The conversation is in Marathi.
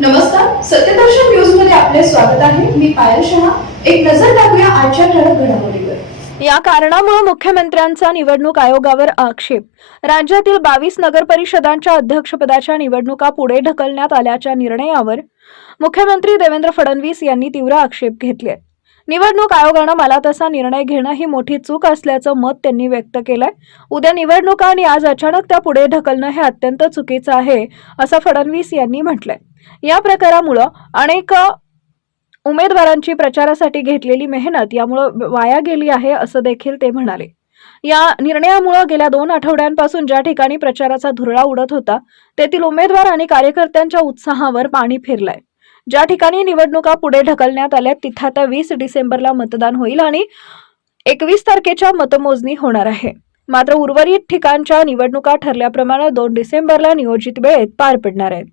नमस्कार, सत्यदर्शन न्यूज मध्ये आपले स्वागत आहे. मी पायल शहा. एक नजर टाकूया आजच्या ठळक घडामोडीवर. या कारणामुळे मुख्यमंत्र्यांचा निवडणूक आयोगावर आक्षेप. राज्यातील 22 नगर परिषदांच्या अध्यक्षपदाच्या निवडणुका पुढे ढकलण्यात आल्याच्या निर्णयावर मुख्यमंत्री देवेंद्र फडणवीस यांनी तीव्र आक्षेप घेतले. निवडणूक आयोगानं मला तसा निर्णय घेणं ही मोठी चूक असल्याचं मत त्यांनी व्यक्त केलंय. उद्या निवडणुका आणि आज अचानक त्या पुढे ढकलणं हे अत्यंत चुकीचं आहे, असं फडणवीस यांनी म्हटलंय. या प्रकारामुळे अनेक उमेदवारांची प्रचारासाठी घेतलेली मेहनत यामुळे वाया गेली आहे, असं देखील ते म्हणाले. या निर्णयामुळे गेल्या 2 आठवड्यांपासून ज्या ठिकाणी प्रचाराचा धुरळा उडत होता तेथील उमेदवार आणि कार्यकर्त्यांच्या उत्साहावर पाणी फिरलंय. ज्या ठिकाणी निवडणुका पुढे ढकलण्यात आल्या तिथं आता 20 डिसेंबरला मतदान होईल आणि 21 तारखेच्या मतमोजणी होणार आहे. मात्र उर्वरित ठिकाणच्या निवडणुका ठरल्याप्रमाणे 2 डिसेंबरला नियोजित वेळेत पार पडणार आहेत.